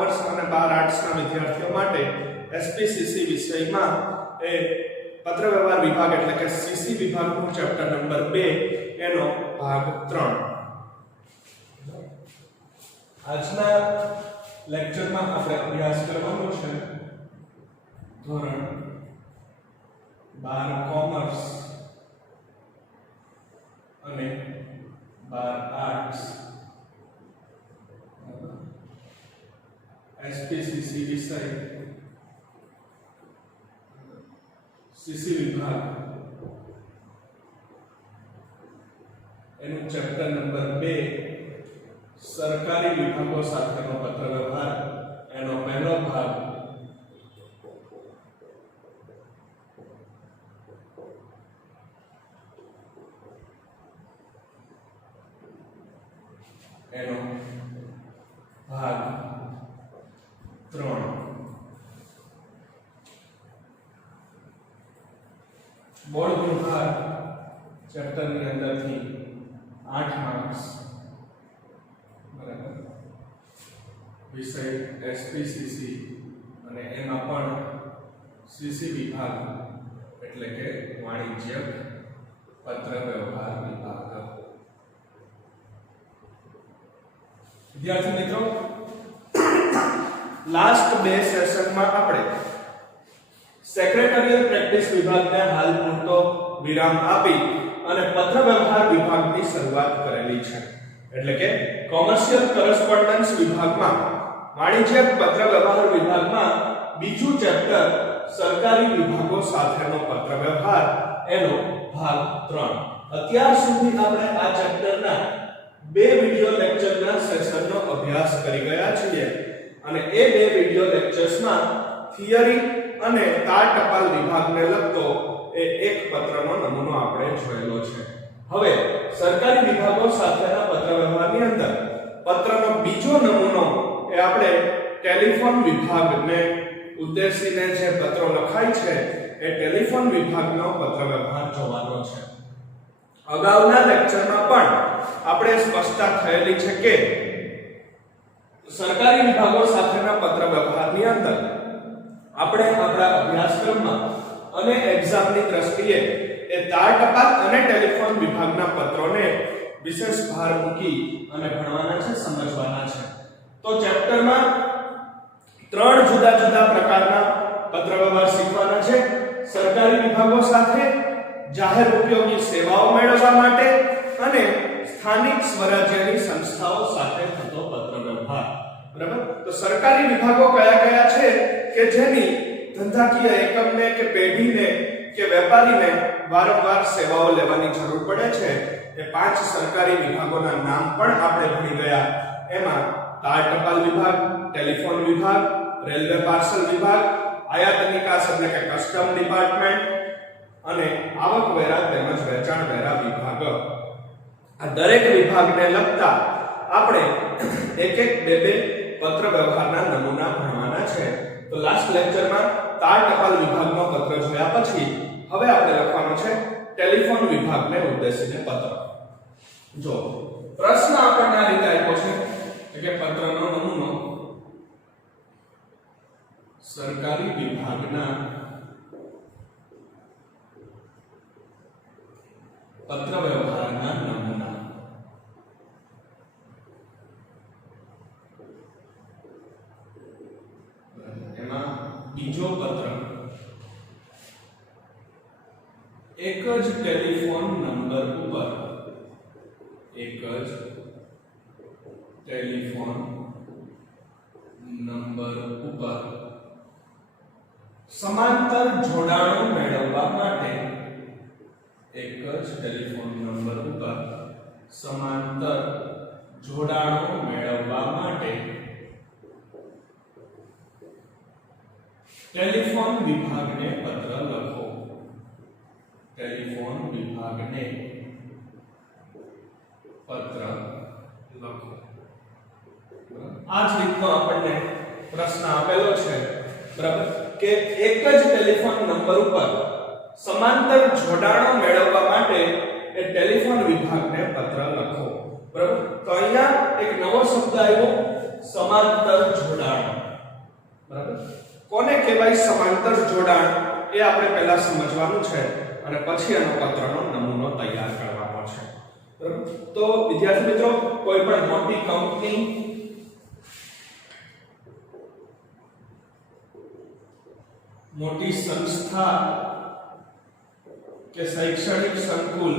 Commerce અને 12 આર્ટ્સના વિદ્યાર્થીઓ માટે એસપીસીસી વિષયમાં એ પત્રવ્યવહાર વિભાગ એટલે કે સીસી વિભાગનું ચેપ્ટર નંબર 2 એનો ભાગ 3. આજના લેક્ચરમાં આપણે અભ્યાસ કરવાનો છે ધોરણ 12 કોમર્સ અને 12 આર્ટ્સ એસપીસીસી વિષય સીસી વિભાગ એનું ચેપ્ટર નંબર 2 સરકારી વિભાગો સાથેનો પત્રવ્યવહાર એનો પહેલો ભાગ એનો ભાગ 3. બોર્ડ ગુણભાર ચેપ્ટર ની અંદરથી 8 માર્ક્સ બરાબર વિષય એસપીસીસી અને એમાં પણ સીસી વિભાગ એટલે કે વાણિજ્યક પત્રવ્યવહાર વિભાગ. વિદ્યાર્થી મિત્રો, લાસ્ટ 2 સેશનમાં આપણે સેક્રેટરીયલ પ્રેક્ટિસ વિભાગને હાલ પૂરતો વિરામ આપી અને પત્રવ્યવહાર વિભાગની શરૂઆત કરેલી છે. એટલે કે કોમર્શિયલ કરસ્પોન્ડન્સ વિભાગમાં વાણિજ્યક પત્રવ્યવહાર વિભાગમાં બીજું ચેપ્ટર સરકારી વિભાગો સાથેનો પત્રવ્યવહાર એનો ભાગ 3. અત્યાર સુધી આપણે આ ચેપ્ટરના 2 વિડિયો લેક્ચરના સેશનનો અભ્યાસ કરી ગયા છીએ અને એ 2 વિડિયો લેક્ચર્સમાં થિયરી અને તાર ટપાલ વિભાગને લગતો એ એક પત્રનો નમૂનો આપણે જોયેલો છે. હવે સરકારી વિભાગો સાથેના પત્રવ્યવહારની અંદર પત્રનો બીજો નમૂનો એ આપણે ટેલિફોન વિભાગને ઉદ્દેશીને જે પત્રો લખાય છે એ ટેલિફોન વિભાગનો પત્રવ્યવહાર જોવાનો છે. અગાઉના લેક્ચરમાં પણ આપણે સ્પષ્ટતા થયેલી છે કે સરકારી વિભાગો સાથેના પત્રવ્યવહારની અંદર આપણે આપણા અભ્યાસક્રમમાં અને એક્ઝામની દ્રષ્ટિએ એ તાર ટપાલ અને ટેલિફોન વિભાગના પત્રોને વિશેષ ભાર મૂકી અને ભણવાના છે, સમજવાના છે. તો ચેપ્ટરમાં 3 જુદા જુદા પ્રકારના પત્રવ્યવહાર શીખવાના છે. સરકારી વિભાગો સાથે, જાહેર ઉપયોગી સેવાઓ મેળવવા માટે અને સ્થાનિક સ્વરાજ્યની સંસ્થાઓ સાથે થતો પત્રવ્યવહાર. બરાબર? તો સરકારી વિભાગો કયા કયા છે કે જેની ધંધાકીય એકમને કે પેઢીને કે વેપારીને વારંવાર સેવાઓ લેવાની જરૂર પડે છે. એ 5 સરકારી વિભાગોના નામ પણ આપણે ભણી ગયા. એમાં તાર ટપાલ વિભાગ, ટેલિફોન વિભાગ, રેલવે પાર્સલ વિભાગ, આયાત નિકાસ એટલે કે કસ્ટમ ડિપાર્ટમેન્ટ અને આવકવેરા તેમજ વેચાણ વેરા વિભાગ. આ દરેક વિભાગને લગતા આપણે એક એક બે પત્ર વ્યવહારના નમૂના ભણવાના છે. તો લાસ્ટ લેક્ચરમાં તાર ટપાલ વિભાગનો પત્ર જોયા પછી હવે આપણે લખવાનો છે ટેલિફોન વિભાગને ઉદ્દેશીને પત્ર. જો પ્રશ્ન આપણને આ રીતે આપ્યો છે કે પત્રનો નમૂનો સરકારી વિભાગના પત્ર વ્યવહારના નમૂના. એમાં બીજો પત્ર એક જ ટેલિફોન નંબર ઉપર સમાંતર જોડાણો મેળવવા માટે સમાંતર જોડાણો મેળવવા માટે ટેલિફોન વિભાગને પત્ર લખો. ટેલિફોન વિભાગને પત્ર લખો. આ જ રીતનો આપણને પ્રશ્ન આપેલો છે, બરાબર, કે એક જ ટેલિફોન નંબર ઉપર સમાંતર જોડાણો મેળવવા માટે એ ટેલિફોન વિભાગને પત્ર લખો. બરાબર, તો અહીંયા એક નવો શબ્દ આવ્યો, સમાંતર જોડાણો. કોને કહેવાય સમાંતર જોડાણ એ આપણે પહેલા સમજવાનું છે અને પછી આનો પત્રનો નમૂનો તૈયાર કરવાનો છે. બરાબર? તો વિદ્યાર્થી મિત્રો, કોઈ પણ મોટી કંપની, મોટી સંસ્થા કે શૈક્ષણિક સંકુલ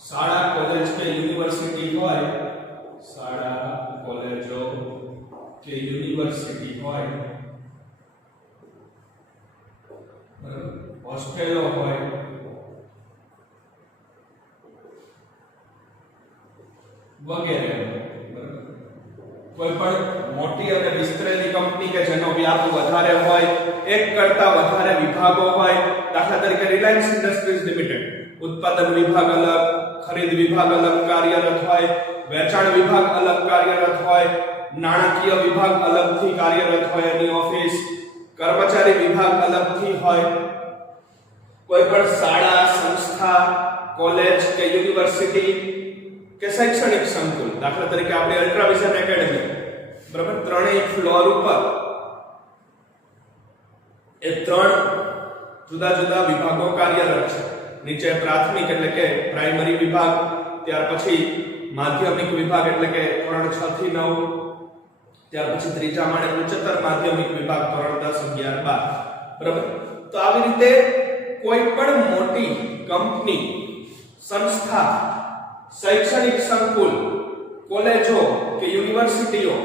શાળા, કોલેજ કે યુનિવર્સિટી હોય, શાળા, કોલેજો કે યુનિવર્સિટી હોય, હોસ્ટેલો હોય, વગેરે. કોઈ પણ મોટી અને વિસ્તરેલી કંપની કે જેનો વ્યાપ વધારે હોય, એક કરતા વધારે વિભાગો હોય, દાખલા તરીકે રિલાયન્સ ઇન્ડસ્ટ્રીઝ લિમિટેડ, ઉત્પાદન વિભાગ અલગ, ખરીદ વિભાગ અલગ કાર્યરત હોય, વેચાણ વિભાગ અલગ કાર્યરત હોય, નાણાકીય વિભાગ અલગથી કાર્યરત હોય એની ઓફિસ, કર્મચારી વિભાગ અલગથી હોય. કોઈ પણ શાળા, સંસ્થા, કોલેજ કે યુનિવર્સિટી કે શૈક્ષણિક સંકુલ, દાખલા તરીકે આપણી અલ્ટ્રાવિઝન એકેડમી, બરાબર, ત્રણેય ફ્લોર ઉપર એ ત્રણ જુદા જુદા વિભાગો કાર્યરત છે. નીચે પ્રાથમિક એટલે કે પ્રાઇમરી વિભાગ, ત્યાર પછી માધ્યમિક વિભાગ એટલે કે ધોરણ 6 થી 9, ત્યાર પછી ત્રીજા માળે ઉચ્ચતર માધ્યમિક વિભાગ ધોરણ 10, 11, 12. બરાબર? તો આવી રીતે કોઈ પણ મોટી કંપની, સંસ્થા, શૈક્ષણિક સંકુલ, કોલેજો કે યુનિવર્સિટીઓ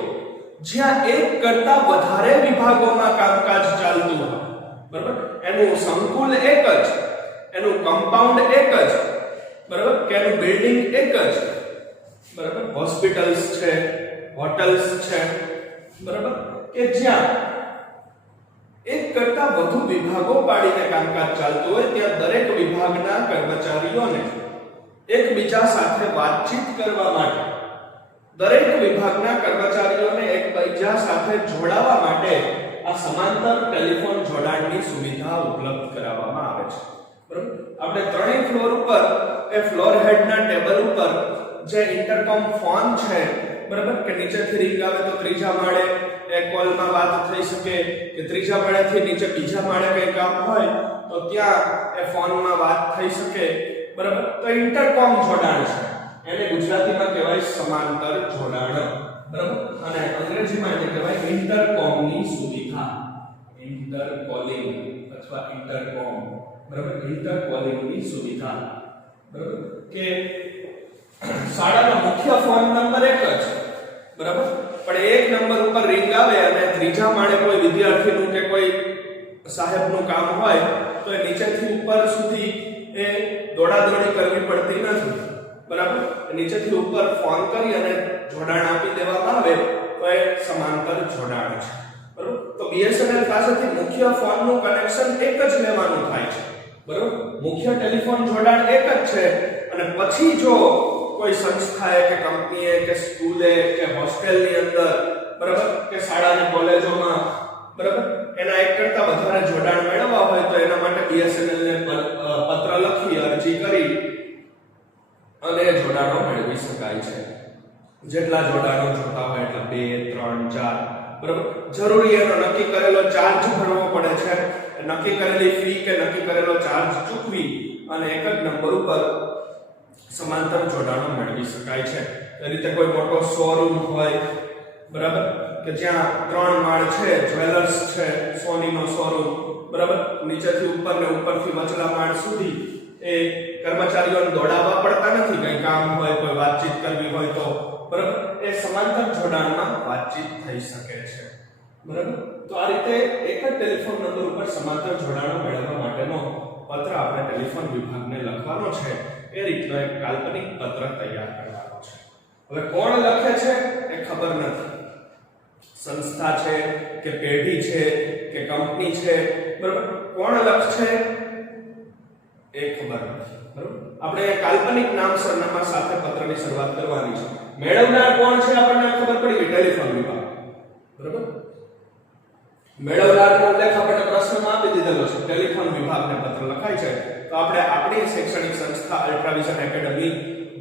જ્યાં એક કરતા વધારે વિભાગોમાં કામકાજ ચાલતું હોય, બરાબર, એનું સંકુલ એક જ, એનું કમ્પાઉન્ડ એક જ, બરાબર, કે એનું બિલ્ડિંગ એક જ, બરાબર, હોસ્પિટલ્સ છે, હોટલ્સ છે, બરાબર, કે જ્યાં એક કરતા વધુ વિભાગો પાડીને કામકાજ ચાલતું હોય, ત્યાં દરેક વિભાગના કર્મચારીઓને એકબીજા સાથે વાતચીત કરવા માટે, દરેક વિભાગના કર્મચારીઓને એકબીજા સાથે જોડાવા માટે આ સમાંતર ટેલિફોન જોડાણની સુવિધા ઉપલબ્ધ કરાવવામાં આવે છે. બરાબર? આપણે ત્રણેય ફ્લોર ઉપર એ ફ્લોર હેડના ટેબલ ઉપર જે ઇન્ટરકોમ ફોન છે, બરાબર, કે નીચેથી રિંગ આવે તો ત્રીજા માળે એ કોલમાં વાત થઈ શકે, કે ત્રીજા માળેથી નીચે બીજા માળે કંઈ કામ હોય તો ત્યાં એ ફોનમાં વાત થઈ શકે. બરાબર? તો ઇન્ટરકોમ જોડાણ છે, એને ગુજરાતીમાં કહેવાય સમાંતર જોડાણ. બરાબર? અને અંગ્રેજીમાં એને કહેવાય ઇન્ટરકોમની સુવિધા, ઇન્ટરકોલિંગ અથવા ઇન્ટરકોમ. બરાબર? ઇન્ટરકોલિંગની સુવિધા. બરાબર? કે શાળાનો મુખ્ય ફોન નંબર એક જ, બરાબર, પણ એક નંબર ઉપર રિંગ આવે અને ત્રીજા માળે કોઈ વિદ્યાર્થીનું કે કોઈ સાહેબનું કામ હોય તો એ નીચેથી ઉપર સુધી એ દોડાદોડી કરવી પડતી નથી. બરાબર? નીચેથી ઉપર ફોન કરી અને જોડાણ આપી દેવામાં આવે તો એ સમાંતર જોડાણ છે. બરાબર? તો BSNL પાસેથી મુખ્ય ફોનનું કનેક્શન એક જ લેવાનું થાય છે. બરાબર? મુખ્ય ટેલિફોન જોડાણ એક જ છે અને પછી જો કોઈ સંસ્થાએ કે કંપનીએ કે સ્કૂલે કે હોસ્ટેલની અંદર, બરાબર, કે શાળા અને કોલેજોમાં, બરાબર, એના એક કરતા વધારે જોડાણ મેળવવા હોય તો એના માટે BSNL ને પત્ર લખી અરજી કરી અને જોડાણો મેળવી શકાય છે. જેટલા જોડાણો જોતા હોય એટલે 2, 3, 4, બરાબર, જરૂરી એનો નક્કી કરેલો ચાર્જ ભરવો પડે છે. નક્કી કરેલી ફી કે નક્કી કરેલો ચાર્જ ચૂકવી અને એક જ નંબર ઉપર સમાંતર જોડાણો મેળવી શકાય છે. એ રીતે કોઈ મોટો શોરૂમ હોય, બરાબર, કે જ્યાં 3 માળ છે, જ્વેલર્સ છે, સોનીનો શોરૂમ, બરાબર, નીચેથી ઉપર ને ઉપરથી વચલા માળ સુધી એ કર્મચારીઓને દોડાવવા પડતા નથી. કંઈ કામ હોય, કોઈ વાતચીત કરવી હોય તો, બરાબર, એ સમાંતર જોડાણમાં વાતચીત થઈ શકે છે. બરાબર? તો આ રીતે એક જ ટેલિફોન નંબર ઉપર સમાંતર જોડાણો મેળવવા માટેનો પત્ર આપણે ટેલિફોન વિભાગને લખવાનો છે. એ રીતનો એક કાલ્પનિક પત્ર તૈયાર કરવાનો છે. હવે કોણ લખે છે એ ખબર નથી. સંસ્થા છે કે પેઢી છે કે કંપની છે, બરાબર, કોણ લખશે એ ખબર નથી. બરાબર? આપણે કાલ્પનિક નામ સરનામા સાથે પત્રની શરૂઆત કરવાની છે. મેળવનાર કોણ છે આપણને ખબર પડી ગઈ, ટેલિફોન વિભાગ. બરાબર? મેળવનારનો ઉલ્લેખ આપણે પ્રશ્નમાં આપી દીધેલો છે. ટેલિફોન વિભાગને પત્ર લખાય છે તો આપણે આપણી શૈક્ષણિક સંસ્થા અલ્ટ્રાવિઝન એકેડમી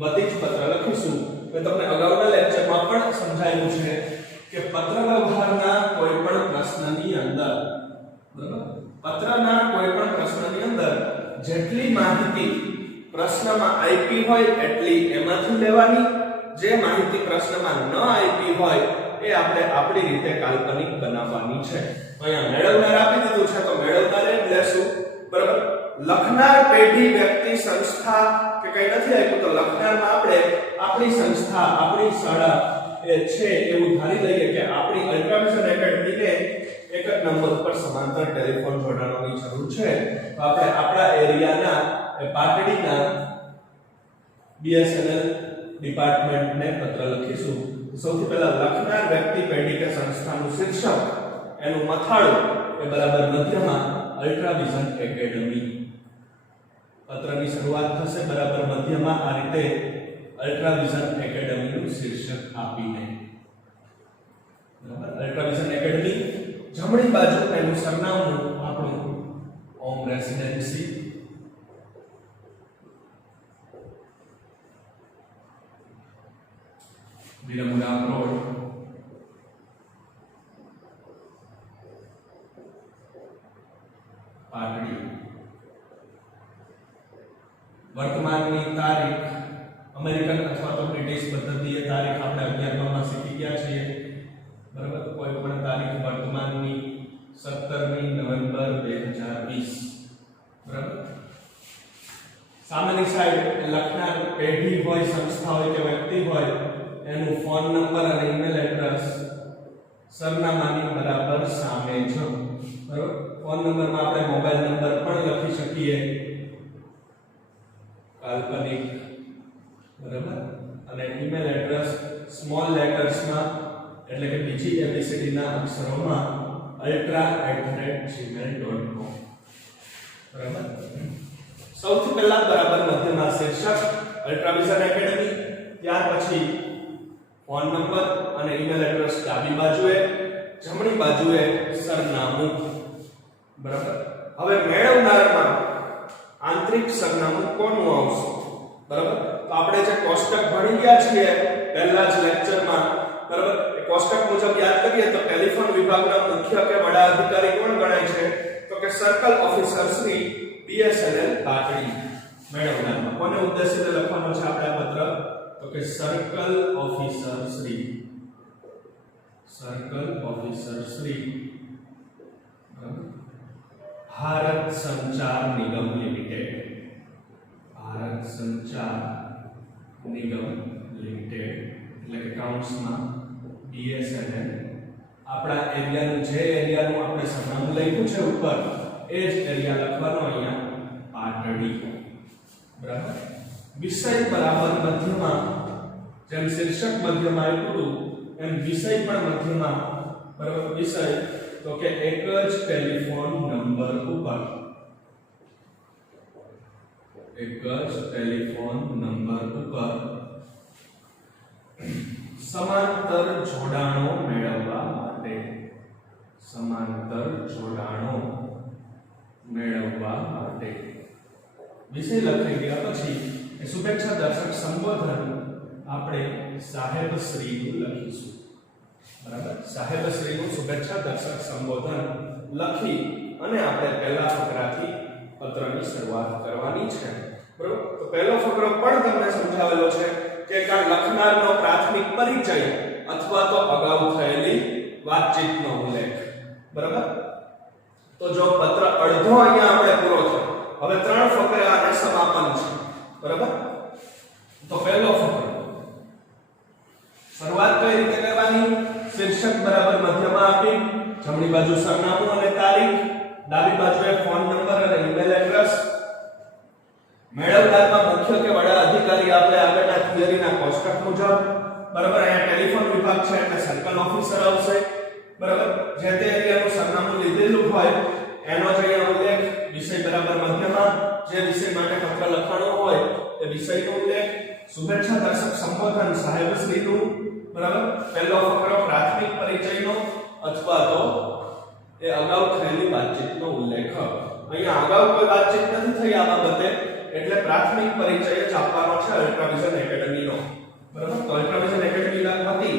વતી જ પત્ર લખીશું. મેં તમને અગાઉના લેક્ચરમાં પણ સમજાયું છે કે પત્ર વ્યવહારના કોઈ પણ પ્રશ્નની અંદર, બરાબર, પત્રના કોઈ પણ પ્રશ્નની અંદર જેટલી માહિતી પ્રશ્નમાં આપી હોય એટલી એમાંથી લેવાની, જે માહિતી પ્રશ્નમાં ન આપી હોય એ આપણે આપણી રીતે કાલ્પનિક બનાવવાની છે. અહીંયા મેળવનાર આપી દીધું છે તો મેળવનાર જ લેશું, બરાબર. લખનાર પેઢી વ્યક્તિ સંસ્થા કે કઈ નથી આપ્યું તો લખનારમાં આપણે આપણી સંસ્થા આપણી શાળા એ છે એવું ધારી લઈએ કે આપણી અલ્ટ્રાવિઝન એકેડમીને એક જ નંબર પર સમાંતર ટેલિફોન જોડાણોની જરૂર છે. તો આપણે આપણા એરિયાના પાટડીના BSNL ડિપાર્ટમેન્ટને પત્ર લખીશું. સૌથી પહેલા લખનાર વ્યક્તિ પેઢી કે સંસ્થાનું શીર્ષક એનું મથાળું એ બરાબર મધ્યમાં અલ્ટ્રાવિઝન એકેડમી. પત્રની શરૂઆત થશે બરાબર મધ્યમાં આ રીતે અલ્ટ્રાવિઝન એકેડમીનું શીર્ષક આપીને, બરાબર. અલ્ટ્રાવિઝન એકેડમી, જમણી બાજુ એનું સરનામું આપણું home residency, Viramgam road, Patdi. વર્તમાનની તારીખ અમેરિકન અથવા તો બ્રિટિશ પદ્ધતિએ તારીખ આપણે 11મા માં શીખી ગયા છીએ, બરાબર. કોઈ પણ તારીખ વર્તમાનની 17મી નવેમ્બર 2020, બરાબર. સામેની સાઈડ લખનાર પેઢી હોય, સંસ્થા હોય કે વ્યક્તિ હોય એનું ફોન નંબર અને ઈમેલ એડ્રેસ સરનામાની બરાબર સામે છે, બરાબર. ફોન નંબરમાં આપણે મોબાઈલ નંબર પણ લખી શકીએ કાલ્પનિક, બરાબર. અને ઈમેલ એડ્રેસ સ્મોલ લેટર્સમાં એટલે કે બીજી ABCD ના અક્ષરોમાં ultra@gmail.com, બરાબર. સૌથી પહેલા બરાબર મધ્યમાં શીર્ષક અલ્ટ્રાવિઝન એકેડમી, ત્યાર પછી ફોન નંબર અને ઈમેલ એડ્રેસ ડાબી બાજુએ, જમણી બાજુએ સરનામું, બરાબર. હવે મેળવનારમાં આંતરિક સરનામું કોનું આવશે, બરાબર. તો આપણે જે કોષ્ટક ભણી ગયા છીએ પહેલા જ લેક્ચરમાં, બરાબર, એ કોષ્ટક મુજબ યાદ કરીએ તો ટેલિફોન વિભાગના મુખ્ય કે વડા અધિકારી કોણ ગણાય છે તો કે circle officer Shri BSNL Patdi. મેળવનારમાં કોને ઉદ્દેશીને લખવાનો છે આપણે આ પત્ર તો કે સર્કલ ઓફિસર શ્રી ભારત સંચાર નિગમ લિમિટેડ, ભારત સંચાર નિગમ લિમિટેડ એટલે કે કાઉન્સમાં BSNL. આપણા એરિયાનું જે એરિયાનું આપણે સરનામું લખ્યું છે ઉપર એ જ એરિયા લખવાનો અહીંયા પાટડી, બરાબર. વિષય બરાબર મધ્યમાં, જેમ શીર્ષક મધ્યમાં આપ્યું એમ વિષય પણ મધ્યમાં, બરાબર. વિષય તો કે એક જ ટેલિફોન નંબર ઉપર, એક જ ટેલિફોન નંબર ઉપર સમાંતર જોડાણો મેળવવા માટે, સમાંતર જોડાણો મેળવવા માટે. વિષય લખી ગયા પછી એ શુભેચ્છા દર્શક સંબોધન આપણે સાહેબશ્રીનું લખીશું, બરાબર. સાહેબશ્રીનું શુભેચ્છા દર્શક સંબોધન લખી અને આપણે પહેલા ફકરાથી પત્રની શરૂઆત કરવાની છે, બરાબર. તો પહેલો ફકરો પણ તમને સમજાવેલો છે કે લખનારનો પ્રાથમિક પરિચય અથવા તો અગાઉ થયેલી વાતચીતનો ઉલ્લેખ, બરાબર. તો જો પત્ર અડધો અહીંયા આપણે પૂરો થયો, હવે 3 ફકરા અને સમાપન છે, બરાબર. તો પહેલો ફકરો શરૂઆત કઈ રીતે કરવાની, શીર્ષક બરાબર મધ્યમાં આપી, જમણી બાજુ સરનામું અને તારીખ, ડાબી બાજુએ ફોન નંબર અને ઈમેલ એડ્રેસ. મેળવનારમાં મુખ્ય કે વડા અધિકારી આપણે આગળના થિયરીના કોષ્ટક મુજબ, બરાબર. અહીંયા ટેલિફોન વિભાગ છે એટલે સર્કલ ઓફિસર આવશે, બરાબર. જે તે એરિયાનું સરનામું લીધેલું હોય એનો જ અહીંયા ઉલ્લેખ, વિષય બરાબર મધ્યમાં, જે વિષય માટે પત્ર લખવાનો હોય એ વિષયનો ઉલ્લેખ, શુભેચ્છા દર્શક સંબોધન સાહેબશ્રીનું, બરાબર. પહેલો ફકરો પ્રાથમિક પરિચયનો અથવા તો એ અગાઉ થયેલી વાતચીતનો ઉલ્લેખ. અહીંયા અગાઉ કોઈ વાતચીત નથી થઈ આ બાબતે એટલે પ્રાથમિક પરિચય જ આપવાનો છે અલ્ટ્રાવિઝન એકેડમીનો, બરાબર. તો અલ્ટ્રાવિઝન એકેડમી હતી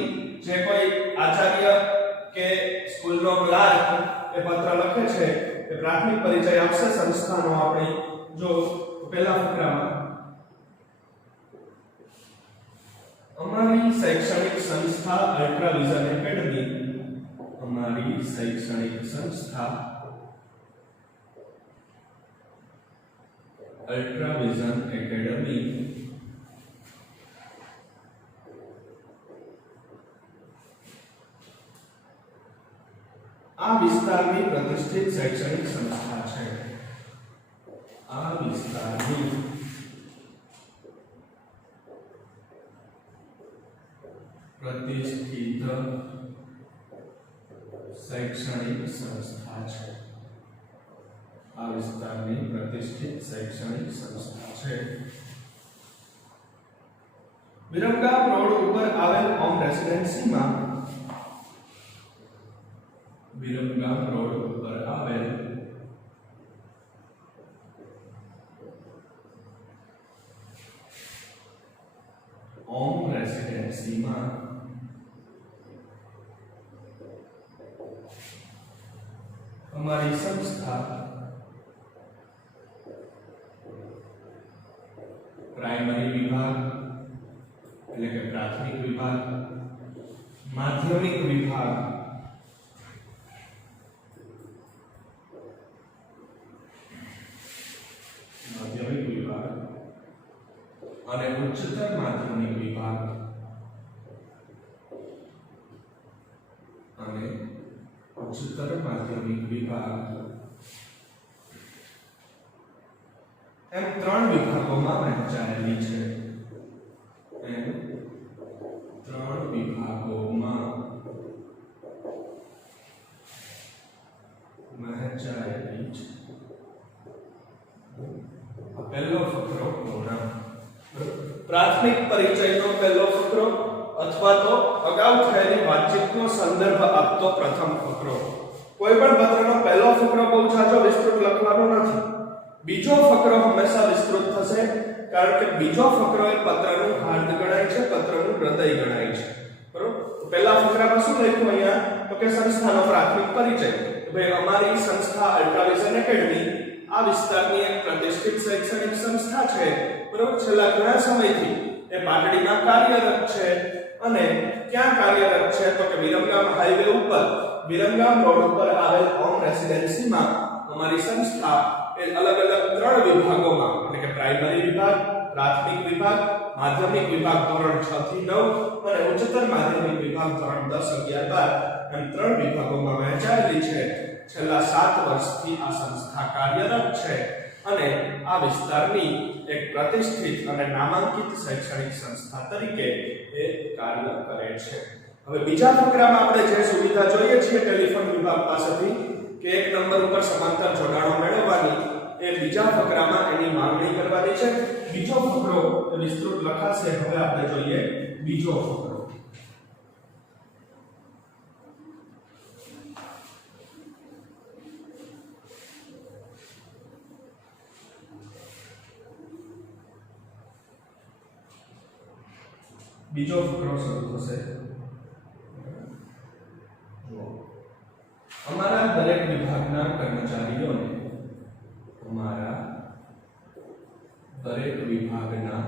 અમારી શૈક્ષણિક સંસ્થા અલ્ટ્રાવિઝન એકેડમી, અમારી શૈક્ષણિક સંસ્થા અલ્ટ્રાવિઝન એકેડમી આ વિસ્તારની પ્રતિષ્ઠિત શૈક્ષણિક સંસ્થા છે. આ વિસ્તારની પ્રતિષ્ઠિત શૈક્ષણિક સંસ્થા છે. આ વિસ્તારની પ્રતિષ્ઠિત શૈક્ષણિક સંસ્થા છે. વિરમગામ રોડ ઉપર આવેલ ઓમ રેસિડેન્સીમાં, વિરમગામ રોડ ઉપર આવેલ ઓમ રેસિડેન્સીમાં અમારી સંસ્થા પ્રાઇમરી વિભાગ એટલે કે પ્રાથમિક વિભાગ, માધ્યમિક વિભાગ, માધ્યમિક વિભાગ અને ઉચ્ચતર માધ્યમિક વિભાગ અને ઉચ્ચતર માધ્યમિક વિભાગ એમ 3 વિભાગોમાં વહેંચાયેલી છે. એમ 3 વિભાગોમાં વહેંચાયેલી છે. પહેલો ફકરો પ્રોગ્રામ, પ્રાથમિક પરિચયનો પહેલો ફકરો અથવા તો અગાઉ થયેલી વાતચીતનો સંદર્ભ આપતો પ્રથમ ફકરો. કોઈ પણ પત્રનો પહેલો ફકરો બહુ જાજો વિસ્તૃત લખવાનો નથી. બીજો ફકરો હંમેશા વિસ્તૃત થશે, કારણ કે બીજો ફકરો એ પત્રનું હાર્દ ગણાય છે, પત્રનું હૃદય ગણાય છે. બરોબર? પહેલા ફકરામાં શું લખ્યું અહીંયા? તો કે સંસ્થાનો પ્રાથમિક પરિચય. ભાઈ અમારી સંસ્થા અલ્ટ્રાવિઝન એકેડમી આ વિસ્તારની એક પ્રતિષ્ઠિત શૈક્ષણિક સંસ્થા છે. બરોબર? છેલ્લા ઘણા સમયથી એ પાટડીમાં કાર્યરત છે. અને ક્યાં કાર્યરત છે? તો કે વિરમગામ હાઈવે ઉપર, વિરમગામ રોડ ઉપર આવેલ ઓમ રેસિડેન્સીમાં અમારી સંસ્થા એ અલગ અલગ 3 વિભાગોમાં એટલે કે પ્રાઇમરી વિભાગ, પ્રાથમિક વિભાગ, માધ્યમિક વિભાગ ધોરણ 6 થી 9 અને ઉચ્ચતર માધ્યમિક વિભાગ ધોરણ 10, 11, 12 એમ 3 વિભાગોમાં વહેંચાયેલી છે. છેલ્લા 7 વર્ષથી આ સંસ્થા કાર્યરત છે અને આ વિસ્તારની એક પ્રતિષ્ઠિત અને નામાંકિત શૈક્ષણિક સંસ્થા તરીકે એ કાર્ય કરે છે. હવે બીજા ફકરામાં આપણે જે સુવિધા જોઈએ છીએ ટેલિફોન વિભાગ પાસેથી કે એક નંબર ઉપર સમાંતર જોડાણો મેળવવાની, એ બીજા ફકરામાં એની માંગણી કરવાની છે. બીજો ફકરો વિસ્તૃત લખાશે. હવે આપણે જોઈએ બીજો ફકરો. બીજો ફકરો શરૂ થશે. અમારા દરેક વિભાગના કર્મચારીઓને, અમારા દરેક વિભાગના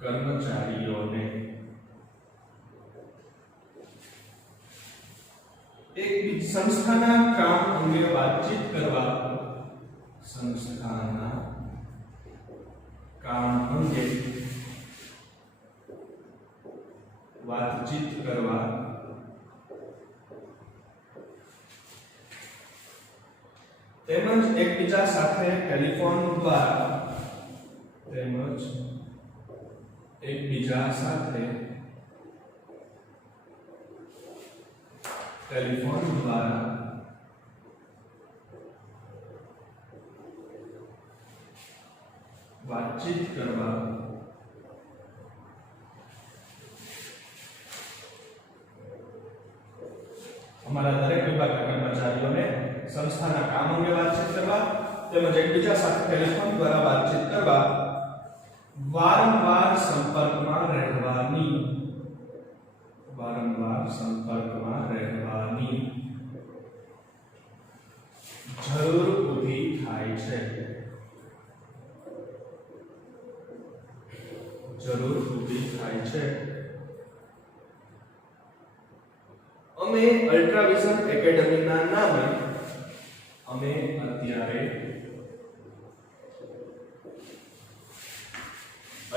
કર્મચારીઓને એક સંસ્થાના કામ અંગે વાતચીત કરવા, સંસ્થાના કામ અંગે વાતચીત કરવા તેમજ એકબીજા સાથે ટેલિફોન દ્વારા વાતચીત કરવા અમારા દરેક વિભાગના કર્મચારીઓને સંસ્થાના કામ અંગે વાતચીત કરવા તેમજ એકબીજા સાથે ટેલિફોન દ્વારા વાતચીત કરવા વારંવાર સંપર્કમાં રહેવાની જરૂર ઊભી થાય છે. જરૂર ઊભી થાય છે. અમે અલ્ટ્રાવિઝન એકેડમીના નામે અમે અત્યારે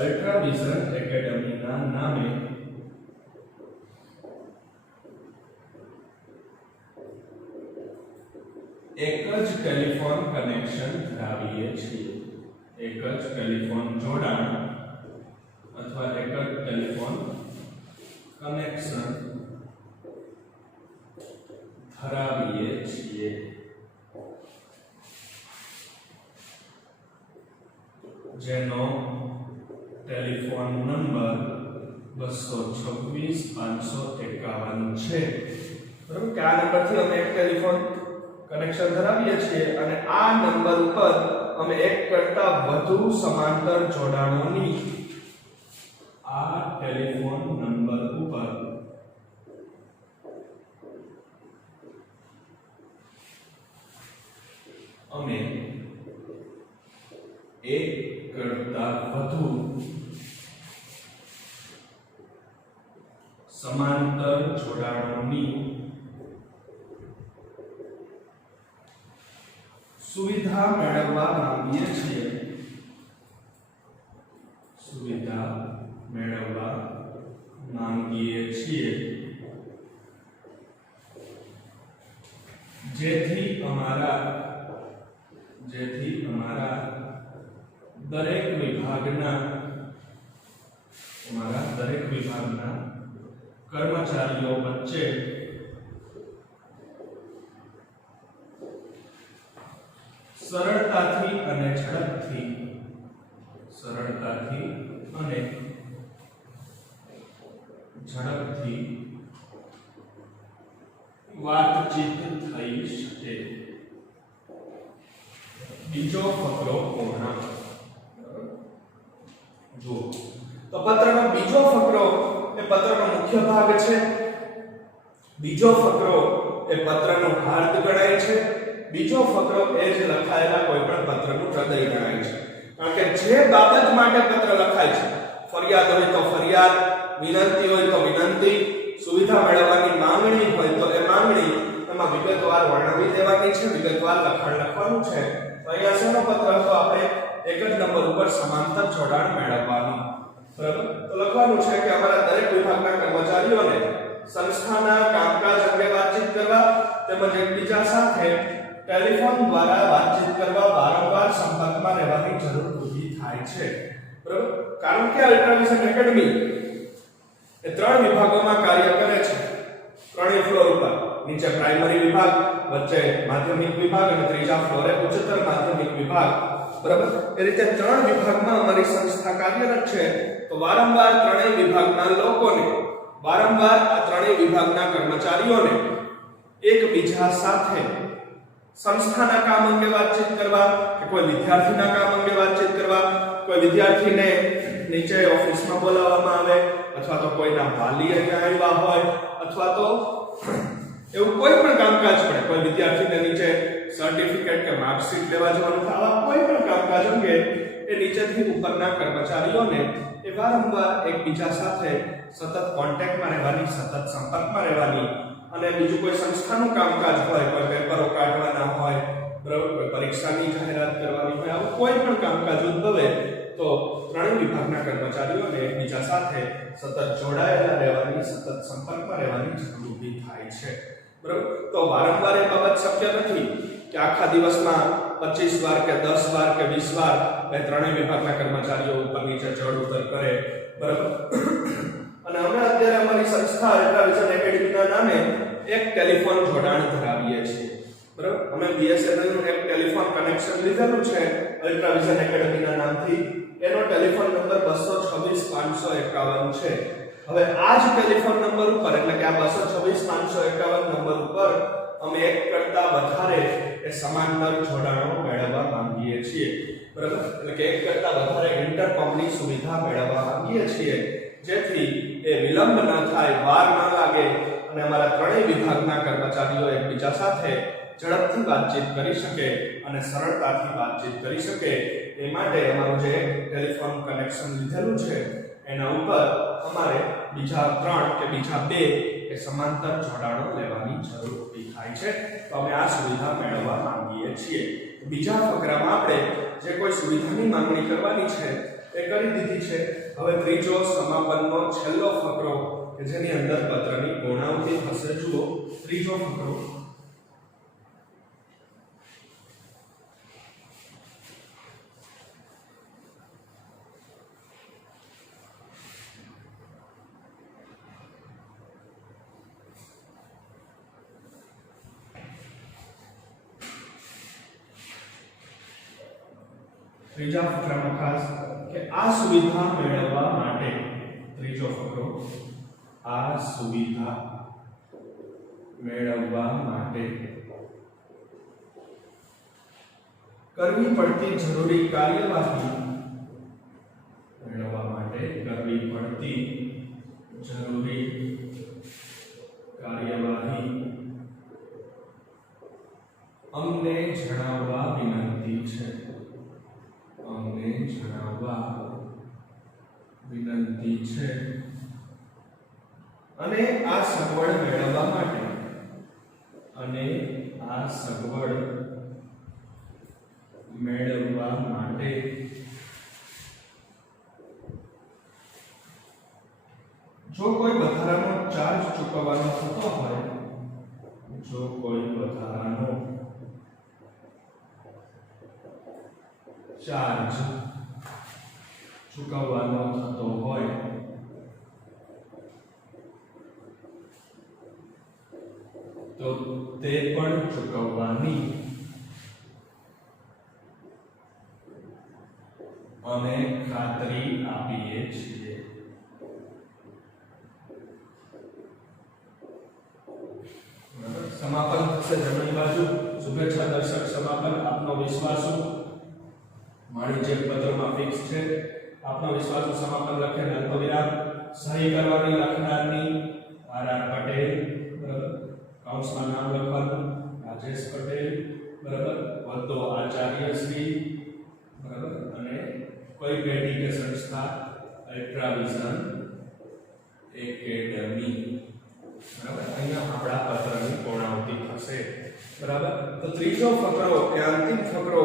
અલ્ટ્રાવિઝન એકેડમીના નામે એક જ ટેલિફોન કનેક્શન ધરાવીએ છીએ. એક જ ટેલિફોન જોડાણ અથવા એક જ ટેલિફોન કનેક્શન ધરાવીએ છીએ. જેનો ટેલિફોન નંબર 226 551 છે. બરાબર કે આ નંબરથી અમે એક ટેલિફોન કનેક્શન ધરાવીએ છીએ અને આ નંબર ઉપર અમે એક કરતા વધુ સમાંતર જોડાણોની આ ટેલિફોન નંબર ઉપર અમે એક કરતા વધુ સમાંતર જોડાણોની સુવિધા મેળવવા માંગીએ છીએ. સુવિધા મેળવવા માંગીએ છીએ જેથી અમારા દરેક વિભાગના કર્મચારીઓ વચ્ચે સરળતાથી અને ઝડપથી વાતચીત થઈ શકે. બીજો ફકરો પૂર્ણ. જો તો પત્રનો બીજો ફકરો એ પત્રનો મુખ્ય ભાગ છે. બીજો ફકરો એ પત્રનો હાર્દ ગણાય છે. બીજો ફકરો એ જ લખાયેલા કોઈ પણ પત્રનું હૃદય ગણાય છે. કારણ કે જે બાબત માટે પત્ર લખાય છે, ફરિયાદ હોય તો ફરિયાદ, વિનંતી હોય તો વિનંતી, સુવિધા મેળવવાની માંગણી હોય તો એ માંગણી એમાં વિગતવાર વર્ણવી દેવાની છે, વિગતવાર લખાણ લખવાનું છે. તો અહીંયા શેનો પત્ર હતો? આપણે એક જ નંબર ઉપર સમાંતર જોડાણ મેળવવાનું. બરાબર? તો લખવાનું છે કે અમારા દરેક વિભાગના કર્મચારીઓને સંસ્થાના કામકાજ અંગે વાતચીત કરવા તેમજ એકબીજા સાથે ટેલિફોન દ્વારા વાતચીત કરવા વારંવાર સંપર્કમાં રહેવાની જરૂર ઊભી થાય છે. બરાબર? કારણ કે અલ્ટ્રાવિઝન એકેડમી એ 3 વિભાગોમાં કાર્ય કરે છે. 3 ફ્લોર ઉપર, નીચે પ્રાઇમરી વિભાગ, વચ્ચે માધ્યમિક વિભાગ અને ત્રીજા ફ્લોરે ઉચ્ચતર માધ્યમિક વિભાગ. બરાબર? એ રીતે 3 વિભાગમાં અમારી સંસ્થા કાર્યરત છે. તો વારંવાર 3 વિભાગના લોકોને, વારંવાર આ 3 વિભાગના કર્મચારીઓને એકબીજા સાથે સંસ્થાના કામ અંગે વાતચીત કરવા કે કોઈ વિદ્યાર્થીના કામ અંગે વાતચીત કરવા, કોઈ વિદ્યાર્થીને નીચે ઓફિસમાં બોલાવવામાં આવે અથવા તો કોઈના વાલી અહીંયા આવ્યા હોય અથવા તો એવું કોઈ પણ કામકાજ પડે, કોઈ વિદ્યાર્થીને નીચે સર્ટિફિકેટ કે માર્કશીટ લેવા જવાનું થાય, આવા કોઈ પણ કામકાજ અંગે એ નીચેથી ઉપરના કર્મચારીઓને એ વારંવાર એકબીજા સાથે સતત કોન્ટેક્ટમાં રહેવાની, સતત સંપર્કમાં રહેવાની અને બીજું કોઈ સંસ્થાનું કામકાજ હોય, કોઈ પેપરો કાઢવાના હોય, બરાબર, કોઈ પરીક્ષાની જાહેરાત કરવાની હોય, આવું કોઈ પણ કામકાજ ઉદ્ભવે તો 3 વિભાગના કર્મચારીઓને એકબીજા સાથે સતત જોડાયેલા રહેવાની, સતત સંપર્કમાં રહેવાની જરૂર ઊભી થાય છે. બરાબર? તો વારંવાર એ બાબત શક્ય નથી કે આખા દિવસમાં 25 વાર કે 10 વાર કે 20 વાર એ 3 વિભાગના કર્મચારીઓ ઉપર નીચે ચઢ ઉતર કરે. બરાબર? અને અમે અત્યારે અમારી સંસ્થા અલ્ટ્રાવિઝન એકેડમીના નામે એક ટેલિફોન જોડાણ ધરાવીએ છીએ. બરાબર? અમે BSNL નું એક ટેલિફોન કનેક્શન લીધેલું છે અલ્ટ્રાવિઝન એકેડમીના નામથી. એનો ટેલિફોન નંબર 226 551 છે. હવે આ જ ટેલિફોન નંબર ઉપર, એટલે કે આ 226 551 નંબર ઉપર અમે એક કરતા વધારે એ સમાંતર જોડાણો મેળવવા માંગીએ છીએ. બરાબર? એટલે કે એક કરતા વધારે ઇન્ટરકોમની સુવિધા મેળવવા માંગીએ છીએ જેથી એ વિલંબ ન થાય, વાર ન લાગે અને અમારા 3 વિભાગના કર્મચારીઓ એકબીજા સાથે ઝડપથી વાતચીત કરી શકે અને સરળતાથી વાતચીત કરી શકે. એ માટે અમારું જે ટેલિફોન કનેક્શન લીધેલું છે એના ઉપર અમારે બીજા 3 કે બીજા 2 એ સમાંતર જોડાણો લેવાની જરૂર ઊભી થાય છે. તો અમે આ સુવિધા મેળવવા માંગીએ છીએ. બીજા ફકરામાં આપણે જે કોઈ સુવિધાની માંગણી કરવાની છે એ કરી દીધી છે. હવે ત્રીજો સમાપનનો છેલ્લો ફકરો કે જેની અંદર પત્રની પૂર્ણાવૃત્તિ થશે. જુઓ ત્રીજો ફકરો. ત્રીજા ફકરામાં ખાસ કે આ સુવિધા મેળવવા માટે, ત્રીજો ફકરો, આ સુવિધા મેળવવા માટે કરવી પડતી જરૂરી કાર્યવાહી, મેળવવા માટે કરવી પડતી જરૂરી કાર્યવાહી અમને જણાવવા વિનંતી છે. અમને જણાવવા વિનંતી છે. અને આ સગવડ મેળવવા માટે, અને આ સગવડ મેળવવા માટે જો કોઈ વધારાનો ચાર્જ ચૂકવવાનો થતો હોય, જો કોઈ વધારાનો ચાર્જ ચૂકવવાનો થતો હોય તો તે પણ ચૂકવવાની અમે ખાતરી આપીએ છીએ. સમાપન થશે જમણી બાજુ. શુભેચ્છા દર્શક સમાપન આપનો વિશ્વાસુ વાણિજ્ય પત્રમાં ફિક્સ છે. આપનો વિશ્વાસુ સમાપન લખે અલ્પવિરામ, સહી કરવાની લખનારની આર પટેલ, બરાબર, કૌંસમાં નામ લખવાનું રાજેશ પટેલ, બરાબર, વધતો આચાર્ય શ્રી, બરાબર, અને કોઈ પેઢી કે સંસ્થા અલ્ટ્રાવિઝન એકેડમી, બરાબર. અહીંયા આપણા પત્રની પૂર્ણાવૃત્તિ થશે. બરાબર. તો ત્રીજો ફકરો એ અંતિમ ફકરો,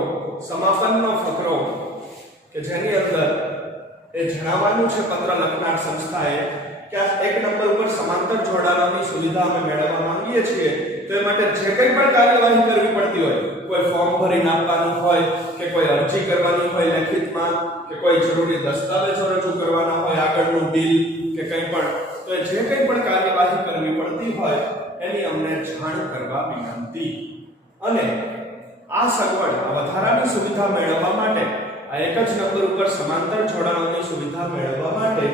સમાપનનો ફકરો કે જેની અંદર એ જણાવવાનું છે પત્ર લખનાર સંસ્થાએ કે આ એક નંબર ઉપર સમાંતર જોડાણોની સુવિધા અમે મેળવવા માંગીએ છીએ. તો એ માટે જે કંઈ પણ કાર્યવાહી કરવી પડતી હોય, કોઈ ફોર્મ ભરીને આપવાનું હોય કે કોઈ અરજી કરવાની હોય લેખિતમાં, કે કોઈ જરૂરી દસ્તાવેજો રજૂ કરવાના હોય, આગળનું બિલ કે કંઈ પણ, તો જે કંઈ પણ કાર્યવાહી કરવી પડતી હોય એની અમને જાણ કરવા વિનંતી. અને આ સગવડ, વધારાની સુવિધા મેળવવા માટે, આ એક જ નંબર ઉપર સમાંતર જોડાણોની સુવિધા મેળવવા માટે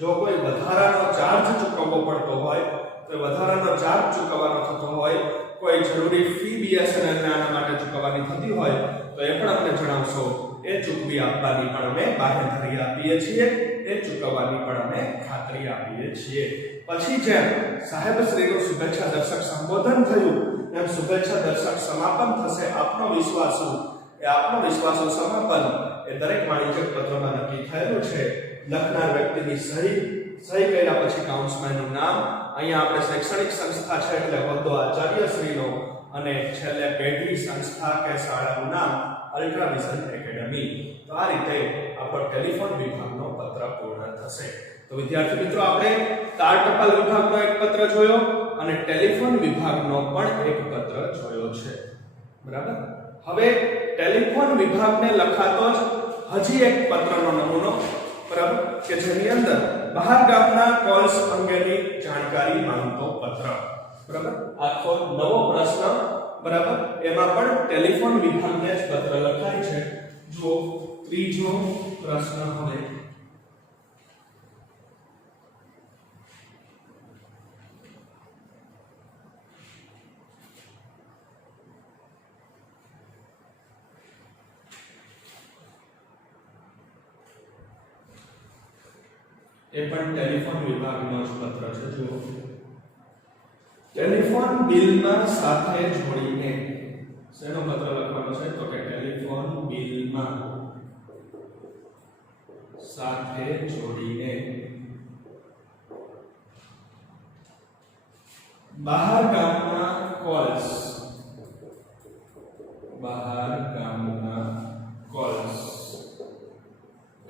જો કોઈ વધારાનો ચાર્જ ચૂકવવો પડતો હોય, તો વધારાનો ચાર્જ ચૂકવવાનો થતો હોય, કોઈ જરૂરી ફી બીએસએનએલ ને આના માટે ચૂકવવાની થતી હોય તો એ પણ અમને જણાવશો. એ ચૂકવી આપવાની પણ અમે બાંહેધરી આપીએ છીએ. એ ચૂકવવાની પણ અમે ખાતરી આપીએ છીએ. પછી જેમ સાહેબશ્રીનું શુભેચ્છા દર્શક સંબોધન થયું એમ શુભેચ્છા દર્શક સમાપન થશે. આપનો વિશ્વાસુ, એ આપનો વિશ્વાસુ સમાપન એ દરેક વાણિજ્યક પત્રમાં નક્કી થયેલું છે. લખનાર વ્યક્તિની સહી કર્યા પછી કાઉન્સમેનનું નામ, અહીંયા આપણે શૈક્ષણિક સંસ્થા છે એટલે હોદ્દો આચાર્યશ્રીનો, અને છેલ્લે પેઢી સંસ્થા કે શાળાનું નામ અલ્ટ્રાવિઝન એકેડમી. તો આ રીતે આપણો ટેલિફોન વિભાગનો પત્ર પૂર્ણ થશે. તો વિદ્યાર્થી મિત્રો, આપણે તાર ટપાલ વિભાગનો એક પત્ર જોયો અને ટેલિફોન વિભાગનો પણ એક પત્ર જોયો છે. બરાબર. હવે ટેલિફોન વિભાગને લખાતો જ હજી એક પત્રનો નમૂનો, બરાબર, કે જેની અંદર બહાર ગામના કોલ્સ અંગેની જાણકારી માંગતો પત્ર. બરાબર. આખો નવો પ્રશ્ન, બરાબર, એમાં પણ ટેલિફોન વિભાગને જ પત્ર લખાય છે. જો ત્રીજો પ્રશ્ન હવે એ પણ ટેલિફોન વિભાગનો જ પત્ર છે. જો ટેલિફોન બિલમાં સાથે જોડીને શેનો પત્ર લખવાનો છે? તો કે ટેલિફોન બિલમાં સાથે જોડીને બહાર ગામના કોલ્સ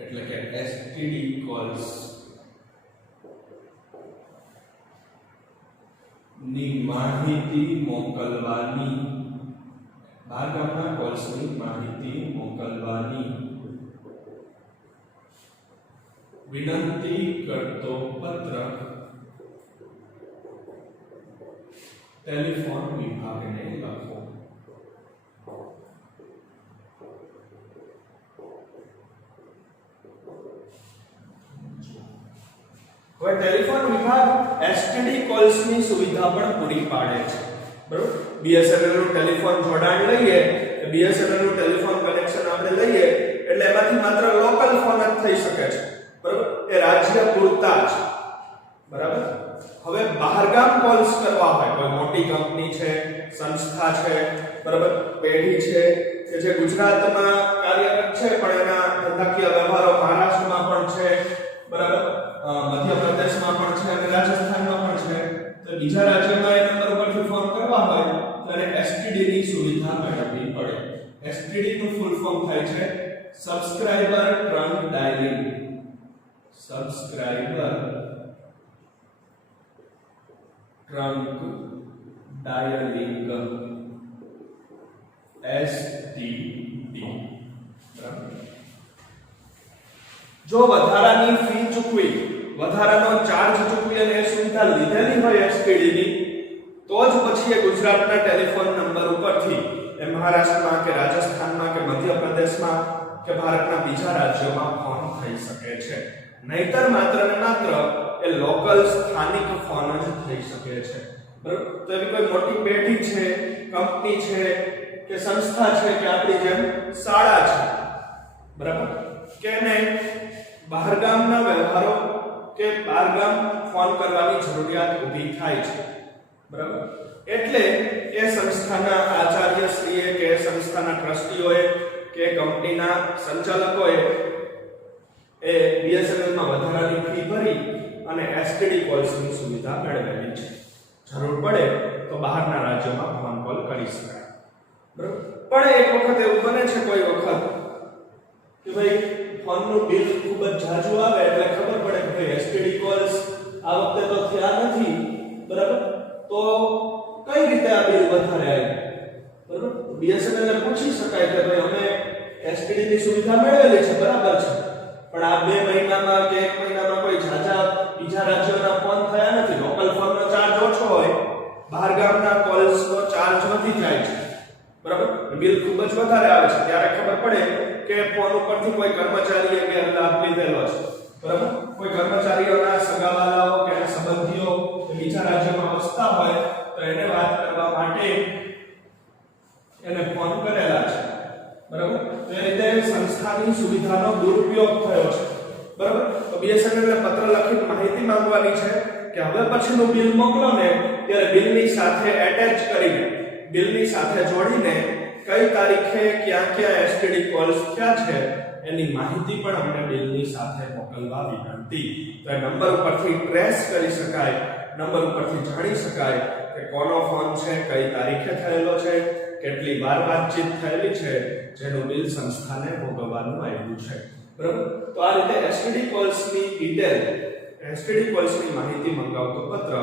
એટલે કે એસટીડી કોલ્સ ની માહિતી મોકલવાની બહાર ગામના કોલ્સની માહિતી મોકલવાની વિનંતી કરતો પત્ર ટેલિફોન વિભાગને લખો. હવે ટેલિફોન વિભાગ એસટીડી કોલ્સ ની સુવિધા પણ પૂરી પાડે છે. બરોબર, બીએસએનએલ નું ટેલિફોન જોડાણ લઈએ, બીએસએનએલ નું ટેલિફોન કનેક્શન આપણે લઈએ એટલે એમાંથી માત્ર લોકલ ફોન જ થઈ શકે છે. બરોબર, એ રાજ્ય પૂરતા જ. બરાબર, હવે બહારગામ કોલ્સ કરવા હોય, કોઈ મોટી કંપની છે, સંસ્થા છે, બરાબર, પેઢી છે કે જે ગુજરાતમાં કાર્યરત છે પણ એના ધંધાકીય વ્યવહારો મહારાષ્ટ્રમાં પણ છે, બરાબર, મધ્યપ્રદેશમાં પણ છે અને રાજસ્થાનમાં પણ છે, તો બીજા રાજ્યમાં એ નંબર ઉપરથી ફોન કરવા હોય તો એને એસટીડી ની સુવિધા મેળવવી પડે. એસટીડી નું ફૂલ ફોર્મ થાય છે સબસ્ક્રાઇબર ટ્રંક ડાયલિંગ. સબસ્ક્રાઇબર ટ્રંક ડાયલિંગ, એસટીડી. જો વધારાની ફી ચૂકવી, વધારાનો ચાર્જ ચૂકવી અને સુવિધા લીધેલી હોય એસટીડી ની, તો જ પછી એ ગુજરાતના ટેલિફોન નંબર ઉપરથી એ મહારાષ્ટ્રમાં કે રાજસ્થાનમાં કે મધ્યપ્રદેશમાં કે ભારતના બીજા રાજ્યોમાં ફોન થઈ શકે છે. નહીતર માત્ર ને માત્ર એ લોકલ સ્થાનિક ફોન જ થઈ શકે છે. બરાબર, તો એવી કોઈ મોટી પેઢી છે, કંપની છે કે સંસ્થા છે કે આપણી જેમ શાળા છે, બરાબર, કે એને બહારગામના વ્યવહારો કે બહારગામ ફોન કરવાની જરૂરિયાત ઊભી થાય છે. બરાબર, એટલે એ સંસ્થાના આચાર્યશ્રીએ કે સંસ્થાના ટ્રસ્ટીઓએ કે કંપનીના સંચાલકોએ એ બીએસએનએલ માં વધારાની ફી ભરી અને એસટીડી કોલ્સની સુવિધા મેળવેલી છે. જરૂર પડે તો બહારના રાજ્યોમાં ફોન કોલ કરી શકાય. બરાબર, પણ એક વખત એવું બને છે કોઈ વખત કે ભાઈ ફોનનું બિલ ખૂબ જ ઝાઝું આવે એટલે ખબર પડે કે ભાઈ એસટીડી કોલ્સ આ વખતે તો થયા નથી, બરાબર, તો કઈ રીતે આ બિલ વધારે આવ્યું. બરાબર, બીએસએનએલ ને પૂછી શકાય કે ભાઈ અમે એસટીડી ની સુવિધા મેળવેલી છે, બરાબર છે, પણ આ 2 મહિનામાં કે 1 મહિનામાં કોઈ ઝાઝા બીજા રાજ્યોના ફોન થયા નથી, લોકલ ફોનનો ચાર્જ ઓછો હોય, બહાર ગામના કોલ્સનો ચાર્જ વધી જાય છે, બરાબર, બિલ ખૂબ જ વધારે આવે છે, ત્યારે ખબર પડે કે ફોન ઉપરથી કોઈ કર્મચારીએ ગેરલાભ લીધેલો છે. બરાબર, કોઈ કર્મચારીઓના સગાવાલાઓ કે સંબંધીઓ બીજા રાજ્યમાં વસતા હોય તો એને વાત કરવા માટે એને ફોન કરેલા છે. બરાબર, તો એ રીતે સંસ્થાની સુવિધાનો દુરુપયોગ થયો છે. બરાબર, તો બીએસએનએલ ને પત્ર લખીને માહિતી માંગવાની છે કે હવે પછીનું બિલ મોકલો ને ત્યારે બિલની સાથે એટેચ કરીને, બિલની સાથે જોડીને કઈ તારીખે ક્યાં ક્યાં એસટીડી કોલ્સ થયા છે એની માહિતી પણ અમને બિલની સાથે મોકલવા વિનંતી. તો એ નંબર ઉપરથી ટ્રેસ કરી શકાય, નંબર ઉપરથી જાણી શકાય કે કોનો ફોન છે, કઈ તારીખે થયેલો છે, કેટલી વાર વાતચીત થયેલી છે, જેનું બિલ સંસ્થાને ભોગવવાનું આવ્યું છે. બરાબર, તો આ રીતે એસટીડી કોલ્સની ડિટેલ, એસટીડી કોલ્સની માહિતી મંગાવતો પત્ર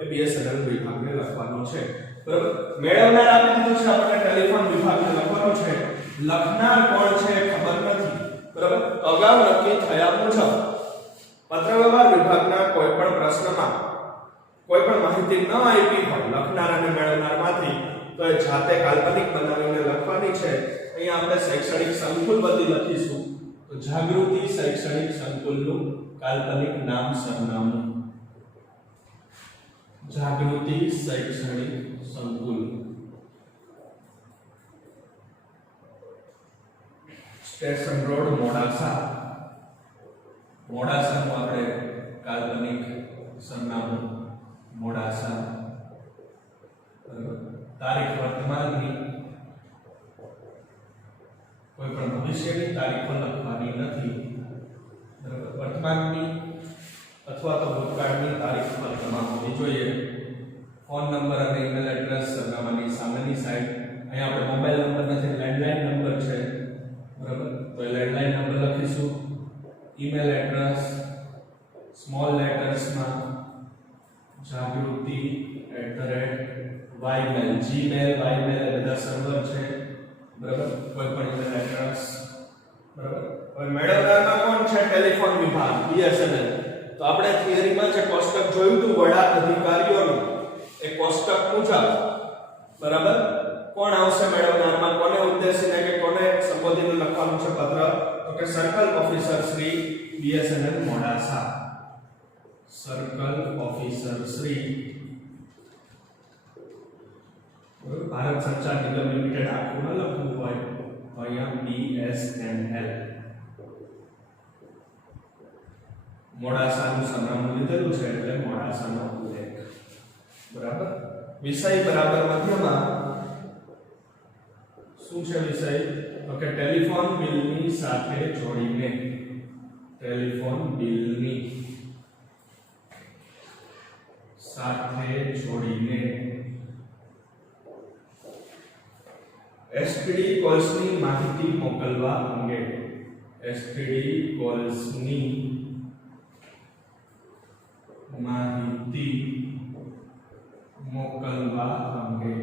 એ બીએસએનએલ વિભાગને લખવાનો છે. બરાબર, મેળવનાર આપી દીધું છે, આપણે ટેલિફોન વિભાગને લખવાનો છે, લખનાર કોણ છે ખબર નથી. બરાબર, અગાઉ નક્કી થયા મુજબ પત્રવ્યવહાર વિભાગના કોઈ પણ પ્રશ્નમાં કોઈ પણ માહિતી ન આપી હોય લખનાર અને મેળવનારમાંથી તો એ જાતે કાલ્પનિક બનાવીને લખવાની છે. અહીંયા આપણે શૈક્ષણિક સંકુલ બધી લખીશું, તો જાગૃતિ શૈક્ષણિક સંકુલનું કાલ્પનિક નામ, સરનામું, જાગૃતિ શૈક્ષણિક સંકુલ, સ્ટેશન રોડ, મોડાસા. મોડાસાનું આપણે કાલ્પનિક સરનામું મોડાસા. તારીખ વર્તમાનની, કોઈ પણ ભવિષ્યની તારીખો લખવાની નથી. બરાબર, વર્તમાનની અથવા તો ભૂતકાળની તારીખ પર જમા હોવી જોઈએ. ફોન નંબર અને ઈમેલ એડ્રેસ સરનામાની સામેની સાઈડ. અહીંયા આપણે મોબાઈલ નંબર નથી, લેન્ડલાઈન નંબર છે, બરાબર? તો લેન્ડલાઈન નંબર લખીશું. ઈમેલ એડ્રેસ સ્મોલ લેટર્સમાં jaagruti@ymail, gmail, ymail એ બધા સર્વર છે, બરાબર? કોઈ પણ ઈમેલ એડ્રેસ, બરાબર? હવે મેળવનારમાં કોણ છે? ટેલિફોન વિભાગ, BSNL. તો આપણે થિયરીમાં જે કોષ્ટક જોયું હતું વડા અધિકારીઓનું, એ કોષ્ટક મુજબ, બરાબર, કોણ આવશે મેળવનારમાં? કોને ઉદ્દેશીને કે કોને સંબોધીને લખવાનું છે પત્ર? તો કે circle officer Shri BSNL Modasa. Circle officer Shri Bharat સંચાર નિગમ લિમિટેડ આખું ન લખવું હોય તો અહીંયા BSNL મોડાસાનું સરનામું લીધેલું છે એટલે મોડાસાનો ઉલ્લેખ, બરાબર? વિષય બરાબર મધ્યમાં શું છે વિષય? તો કે ટેલિફોન બિલની સાથે જોડીને, ટેલિફોન બિલની સાથે જોડીને એસટીડી કોલ્સની માહિતી મોકલવા અંગે, એસટીડી કોલ્સની માહિતી મોકલવા અંગે.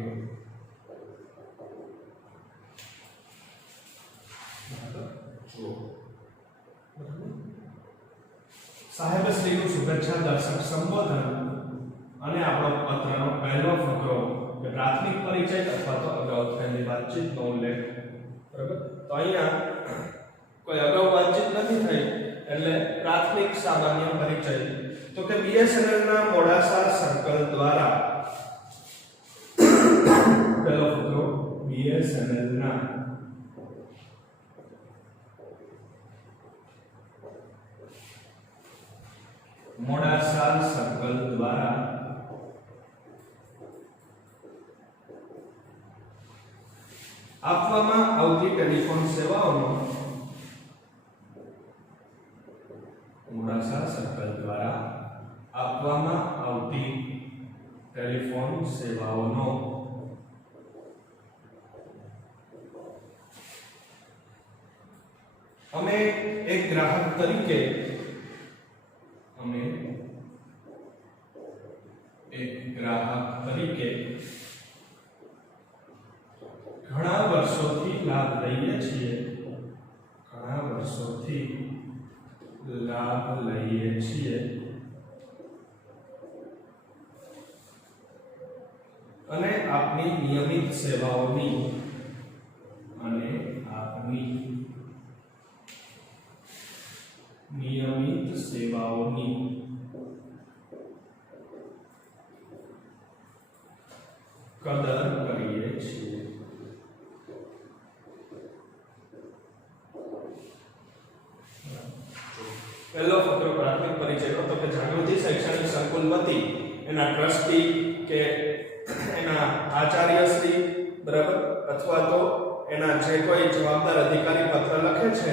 સાહેબ શ્રીનું શુભેચ્છા દર્શક સંબોધન અને આપણો પત્રનો પહેલો ફકરો કે પ્રાથમિક પરિચય અથવા તો અગાઉ થયેલી વાતચીતનો ઉલ્લેખ, બરાબર? તો અહીંયા કોઈ અગાઉ વાતચીત નથી થઈ એટલે પ્રાથમિક સામાન્ય પરિચય. તો કે BSNL ના મોડાસા સર્કલ દ્વારા પહેલો ફકરો, BSNL ના મોડાસા સર્કલ દ્વારા આપવામાં આવતી ટેલિફોન સેવાઓનો, મોડાસા સર્કલ દ્વારા આપવામાં આવતી ટેલિફોન સેવાઓનો અમે એક ગ્રાહક તરીકે, અમે એક ગ્રાહક તરીકે ઘણા વર્ષોથી લાભ લઈએ છીએ, ઘણા વર્ષોથી લાભ લઈએ છીએ અને આપની નિયમિત સેવાઓની, અને આપની નિયમિત સેવાઓની કદર કરીએ છીએ. પહેલો ફકરો પ્રાથમિક પરિચયનો. તો કે જાગૃતિ શૈક્ષણિક સંકુલ વતી એના ટ્રસ્ટી કે એના આચાર્યશ્રી, બરાબર, અથવા તો એના જે કોઈ જવાબદાર અધિકારી પત્ર લખે છે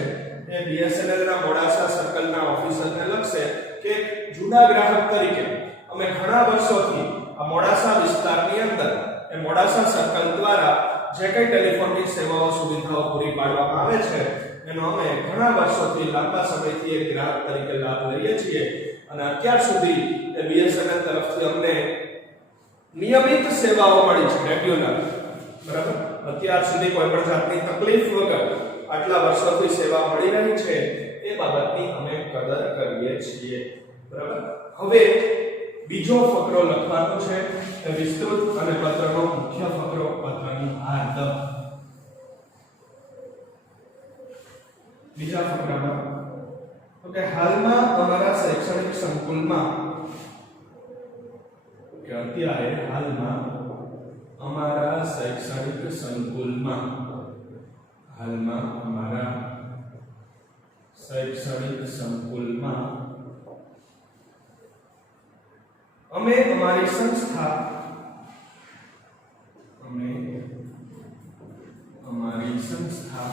એ BSNL ના મોડાસા સર્કલના ઓફિસરને લખશે કે જૂના ગ્રાહક તરીકે અમે ઘણા વર્ષોથી આ મોડાસા વિસ્તારની અંદર એ મોડાસા સર્કલ દ્વારા જે કઈ ટેલિફોનની સેવાઓ સુવિધાઓ પૂરી પાડવામાં આવે છે એનો અમે ઘણા વર્ષોથી, લાંબા સમયથી એક ગ્રાહક તરીકે લાભ લઈએ છીએ અને અત્યાર સુધી એ BSNL તરફથી અમને નિયમિત સેવાઓ મળી છે, રેગ્યુલર, બરાબર? અત્યાર સુધી કોઈ પણ જાતની તકલીફ વગર આટલા વર્ષોથી સેવા મળી રહી છે એ બાબતની અમે કદર કરીએ છીએ, બરાબર? હવે બીજો ફકરો લખવાનો છે, એ વિસ્તૃત અને પત્રનો મુખ્ય ફકરો, પત્રની હાર્દ. બીજા ફકરામાં તો કે હાલમાં અમારા શૈક્ષણિક સંકુલમાં, કે અત્યારે હાલમાં અમારા શૈક્ષણિક સંકુલમાં, હાલમાં અમારા શૈક્ષણિક સંકુલમાં અમે અમારી સંસ્થા, અમે અમારી સંસ્થા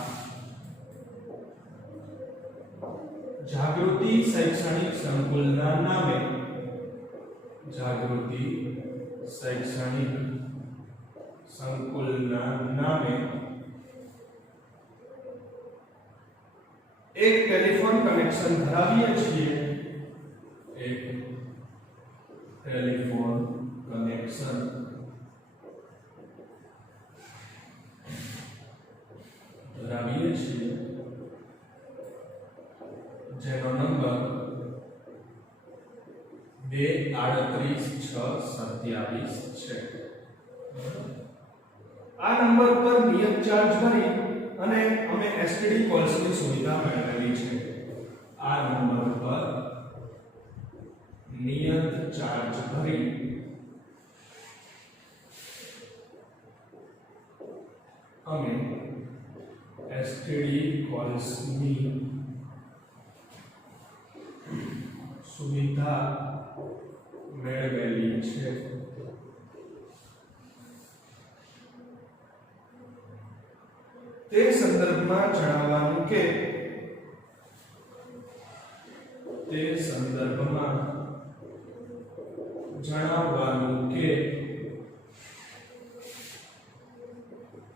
જાગૃતિ શૈક્ષણિક સંકુલના નામે જાગૃતિ શૈક્ષણિક સંકુલના નામે એક ટેલિફોન કનેક્શન ધરાવીએ છીએ. એક ટેલિફોન કનેક્શન ધરાવીએ છીએ જેનો નંબર 2383627 છે. આ નંબર પર નિયત ચાર્જ ભરી અને અમે એસટીડી કોલ્સની સુવિધા મેળવેલી છે. આ નંબર પર નિયત ચાર્જ ભરી અમે એસટીડી કોલ્સની સુવિધા મેળવેલી છે. તે સંદર્ભમાં જણાવવાનું કે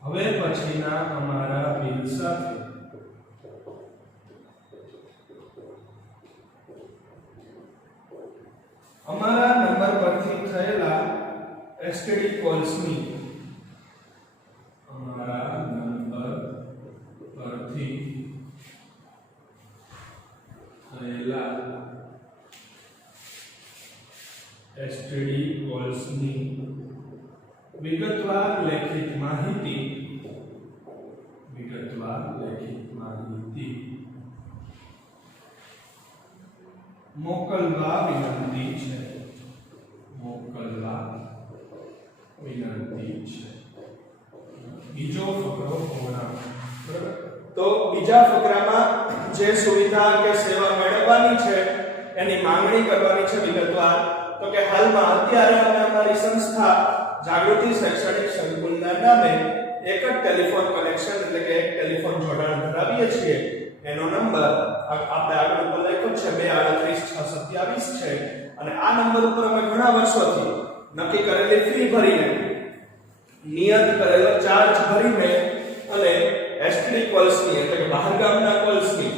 હવે પછીના અમારા બિલ સાથે અમારા નંબર પરથી થયેલા એસટીડી કોલ્સની એસટીડી કોલ્સની વિગતવાર લેખિત માહિતી મોકલવા વિનંતી છે. બીજો ફકરો પૂર્ણ. તો બીજા ફકરામાં જે સુવિધા કે સેવા મેળવવાની છે એની માંગણી કરવાની છે વિગતવાર. તો કે હાલમાં અત્યારે અમે અમારી સંસ્થા જાગૃતિ શૈક્ષણિક સંકુલના નામે એક જ ટેલિફોન કનેક્શન એટલે કે એક ટેલિફોન જોડાણ ધરાવીએ છીએ. એનો નંબર આપણે આગળ ઉપર લખ્યો છે 2383627 છે અને આ નંબર ઉપર અમે ઘણા વર્ષોથી નક્કી કરેલી ફી ભરીને નિયત કરેલો ચાર્જ ભરીને અને એસટીડી કોલ્સની એટલે કે બહાર ગામના કોલ્સની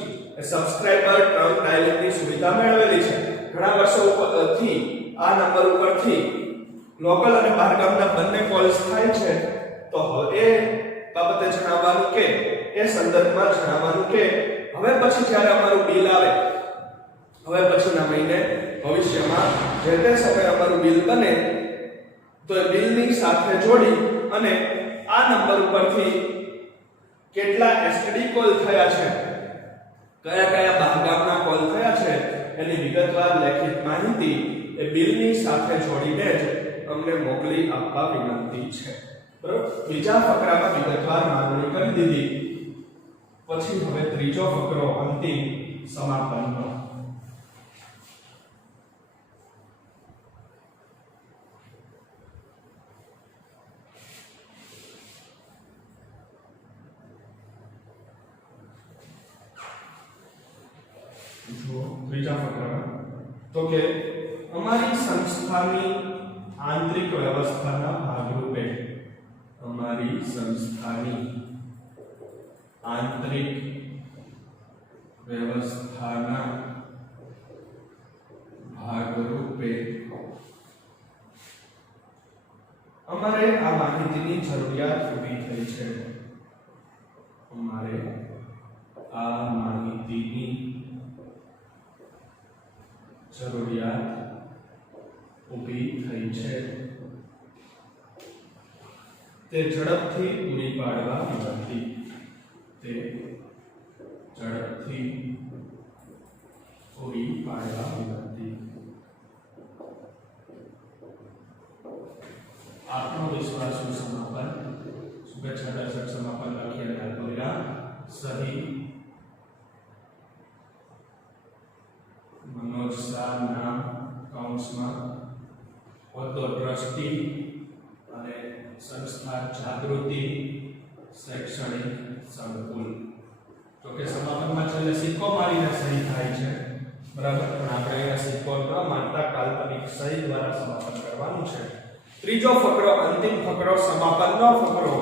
સબસ્ક્રાઇબર ટર્મ ડાયલિંગની સુવિધા મેળવેલી છે. ઘણા વર્ષોથી આ નંબર ઉપરથી લોકલ અને બહાર ગામના બંને કોલ્સ થાય છે. તો હવે બાબતે જણાવવાનું કે એ સંદર્ભમાં જણાવવાનું કે હવે પછી જ્યારે અમારું બિલ આવે, હવે પછીના મહિને ભવિષ્યમાં જે તે સમયે અમારું બિલ બને તો એ બિલની સાથે જોડી અને આ નંબર ઉપરથી કેટલા એસટીડી કોલ થયા છે, કયા કયા બહાર ગામના કોલ થયા છે એની વિગતવાર લેખિત માહિતી એ બિલની સાથે જોડીને જ અમને મોકલી આપવા વિનંતી છે. બરાબર. બીજા ફકરામાં વિગતવાર માંગણી કરી દીધી. પછી હવે ત્રીજો ફકરો અંતિમ સમાપનનો. ત્રીજા ફકરામાં તો કે અમારી સંસ્થાની આંતરિક વ્યવસ્થાના ભાગરૂપે અમારે આ માહિતીની જરૂરિયાત ઊભી થઈ છે. તે ઝડપથી પૂરી પાડવા વિનંતી. આત્મવિશ્વાસનું સમાપન. શુભેચ્છા દર્શક સમાપન લખી અને પરિણામ સહી મનોજ શાહ નામ કાઉન્સમાં હોદ્દો ટ્રસ્ટી અને સંસ્થા જાગૃતિ શૈક્ષણિક સંકુલ. તો કે સમાપનમાં છેલ્લે સિક્કો મારીને સહી થાય છે. બરાબર, પણ આપણે અહીંયા સિક્કો ન માનતા કાલ્પનિક સહી દ્વારા સમાપન કરવાનું છે. ત્રીજો ફકરો, અંતિમ ફકરો, સમાપનનો ફકરો,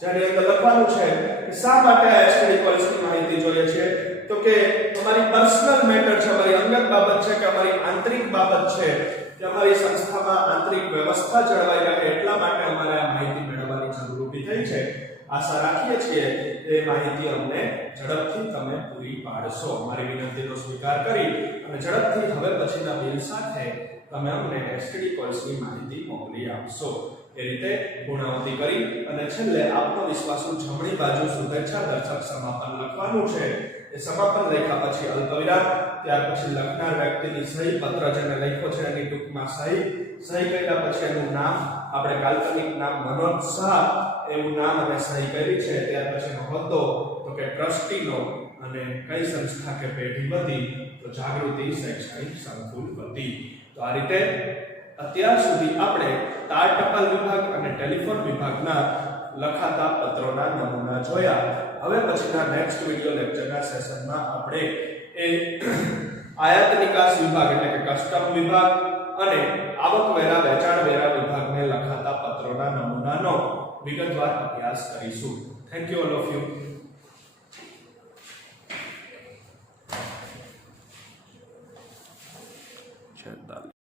જેની અંદર લખવાનું છે કે શા માટે આ એસ્ટેટિક ક્વોલિટીની માહિતી જોઈએ છે, તો કે તમારી પર્સનલ મેટર છે, અમારી અંગત બાબત છે, કે અમારી આંતરિક બાબત છે, કે અમારી સંસ્થામાં આંતરિક વ્યવસ્થા જળવાઈ રહે, એટલા માટે અમારે આ માહિતી મેળવવાની જરૂર ઊભી થઈ છે. આશા રાખીએ છીએ કે માહિતી અમને ઝડપથી તમે પૂરી પાડશો. અમારી વિનંતીનો સ્વીકાર કરી અને ઝડપથી હવે પછીના બિલ સાથે તમે અમને એસટીડી કોલ્સની માહિતી મોકલી આપશો. એ રીતે પૂર્ણાવતી કરી અને છેલ્લે આપનો વિશ્વાસુ જમણી બાજુ શુભેચ્છા દર્શક સમાપન લખવાનું છે. એ સમાપન લખ્યા પછી અલ્પવિરામ, ત્યાર પછી લખનાર વ્યક્તિની સહી, પત્ર જેને લખ્યો છે એની ટૂંકમાં સહી કર્યા પછી એનું નામ, આપણે કાલ્પનિક નામ મનોજ શાહ એવું નામ અને સહી કરી છે. ત્યાર પછીનો હોદ્દો તો કે ટ્રસ્ટીનો, અને કઈ સંસ્થા કે પેઢી વતી, તો જાગૃતિ શૈક્ષણિક સંકુલ વતી. તો આ રીતે અત્યાર સુધી આપણે તાર ટપાલ વિભાગ અને ટેલિફોન વિભાગના લખાતા પત્રોના નમૂના જોયા. હવે પછીના નેક્સ્ટ વિડિયો લેક્ચરના સેશનમાં આપણે એ આયાત નિકાસ વિભાગ એટલે કે કસ્ટમ વિભાગ અને આવકવેરા વેચાણ વેરા વિભાગને લખાતા પત્રોના નમૂનાનો વિગતવાર અભ્યાસ કરીશું. Thank you all of you.